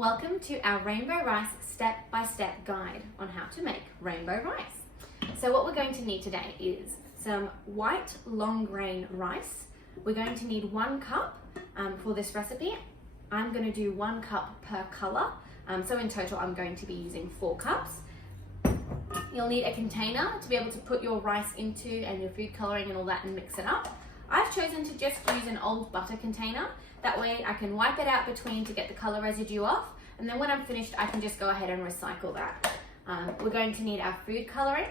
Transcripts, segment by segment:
Welcome to our rainbow rice step-by-step guide on how to make rainbow rice. So what we're going to need today is some white long grain rice. We're going to need 1 cup for this recipe. I'm going to do 1 cup per color. So in total I'm going to be using 4 cups. You'll need a container to be able to put your rice into and your food coloring and all that and mix it up. I've chosen to just use an old butter container. That way I can wipe it out between to get the color residue off, and then when I'm finished I can just go ahead and recycle that. We're going to need our food coloring.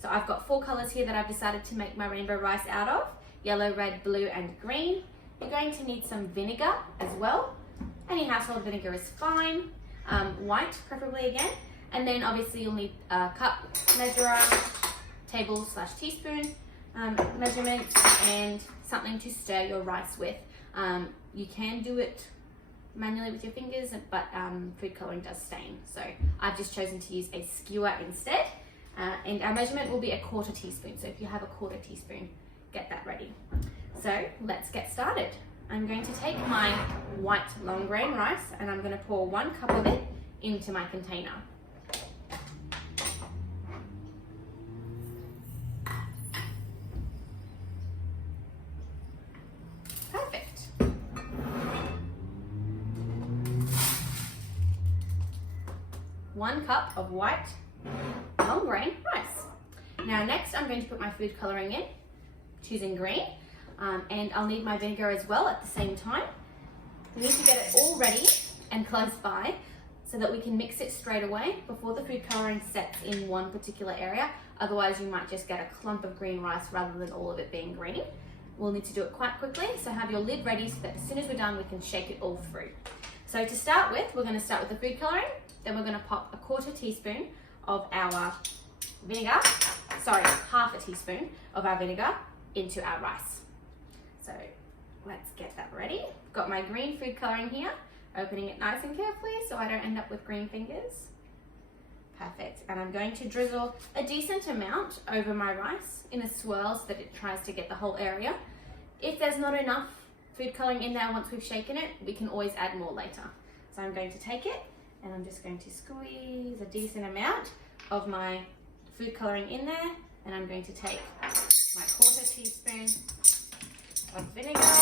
So I've got 4 colors here that I've decided to make my rainbow rice out of: yellow, red, blue and green. You're going to need some vinegar as well. Any household vinegar is fine. White preferably again. And then obviously you'll need a cup, measurer, table/teaspoon measurements, and something to stir your rice with. You can do it manually with your fingers, but food coloring does stain. So I've just chosen to use a skewer instead. And our measurement will be 1/4 teaspoon. So if you have 1/4 teaspoon, get that ready. So let's get started. I'm going to take my white long grain rice and I'm going to pour 1 cup of it into my container. Perfect. One cup of white long grain rice. Now next I'm going to put my food coloring in, choosing green, and I'll need my vinegar as well at the same time. We need to get it all ready and close by so that we can mix it straight away before the food coloring sets in one particular area. Otherwise you might just get a clump of green rice rather than all of it being green. We'll need to do it quite quickly, so have your lid ready so that as soon as we're done we can shake it all through. So to start with, we're going to start with the food coloring, then we're going to pop 1/4 teaspoon of our vinegar, sorry, 1/2 teaspoon of our vinegar into our rice. So let's get that ready. Got my green food coloring here, opening it nice and carefully so I don't end up with green fingers. Perfect, and I'm going to drizzle a decent amount over my rice in a swirl so that it tries to get the whole area. If there's not enough food coloring in there once we've shaken it, we can always add more later. So I'm going to take it and I'm just going to squeeze a decent amount of my food coloring in there, and I'm going to take my 1/4 teaspoon of vinegar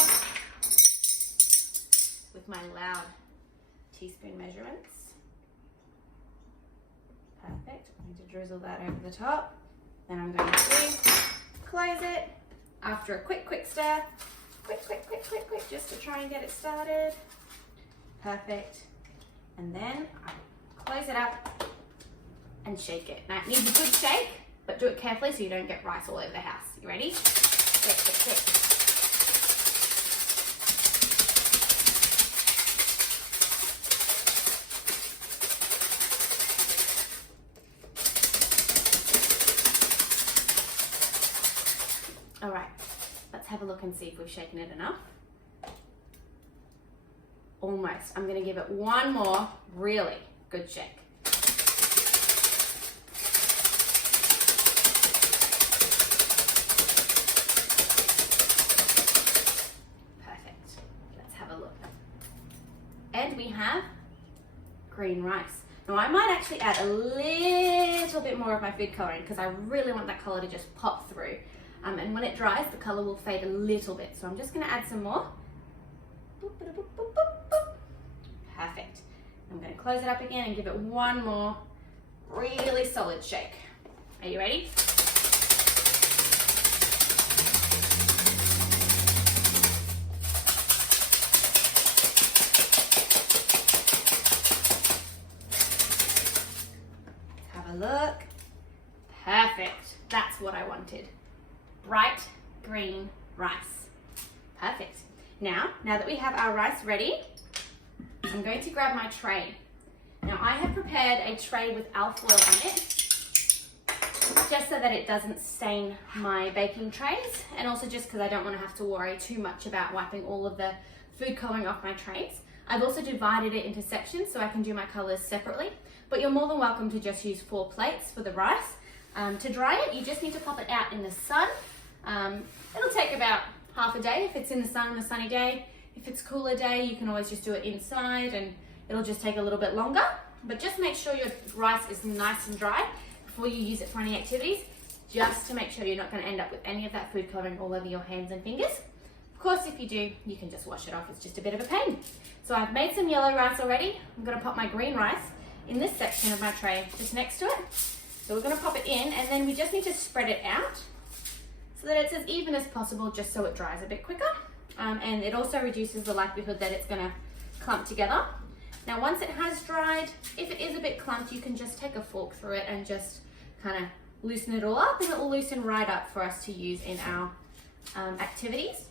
with my loud teaspoon measurements. Perfect. I'm going to drizzle that over the top. Then I'm going to close it after a quick stir. Quick, just to try and get it started. Perfect. And then I close it up and shake it. Now it needs a good shake, but do it carefully so you don't get rice all over the house. You ready? Quick. All right, let's have a look and see if we've shaken it enough. Almost. I'm going to give it 1 more really good shake. Perfect. Let's have a look. And we have green rice. Now I might actually add a little bit more of my food coloring because I really want that color to just pop through. And when it dries, the color will fade a little bit. So I'm just going to add some more. Perfect. I'm going to close it up again and give it 1 more really solid shake. Are you ready? Let's have a look. Perfect. That's what I wanted. Bright green rice. Perfect. Now that we have our rice ready, I'm going to grab my tray. Now I have prepared a tray with alfoil on it, just so that it doesn't stain my baking trays, and also just because I don't want to have to worry too much about wiping all of the food coloring off my trays. I've also divided it into sections so I can do my colors separately, but you're more than welcome to just use 4 plates for the rice. To dry it, you just need to pop it out in the sun. It'll take about half a day if it's in the sun on a sunny day. If it's a cooler day, you can always just do it inside and it'll just take a little bit longer. But just make sure your rice is nice and dry before you use it for any activities, just to make sure you're not going to end up with any of that food coloring all over your hands and fingers. Of course, if you do, you can just wash it off. It's just a bit of a pain. So I've made some yellow rice already. I'm going to pop my green rice in this section of my tray, just next to it. So we're going to pop it in, and then we just need to spread it out so that it's as even as possible, just so it dries a bit quicker. And it also reduces the likelihood that it's going to clump together. Now, once it has dried, if it is a bit clumped, you can just take a fork through it and just kind of loosen it all up, and it will loosen right up for us to use in our activities.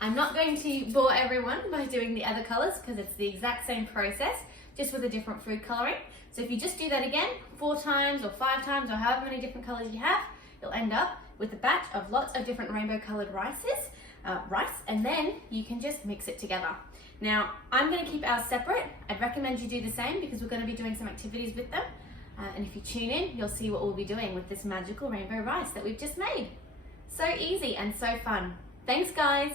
I'm not going to bore everyone by doing the other colors because it's the exact same process, just with a different food coloring. So if you just do that again 4 times or 5 times or however many different colors you have, you'll end up with a batch of lots of different rainbow colored rice, and then you can just mix it together. Now, I'm going to keep ours separate. I'd recommend you do the same because we're going to be doing some activities with them. And if you tune in, you'll see what we'll be doing with this magical rainbow rice that we've just made. So easy and so fun. Thanks, guys.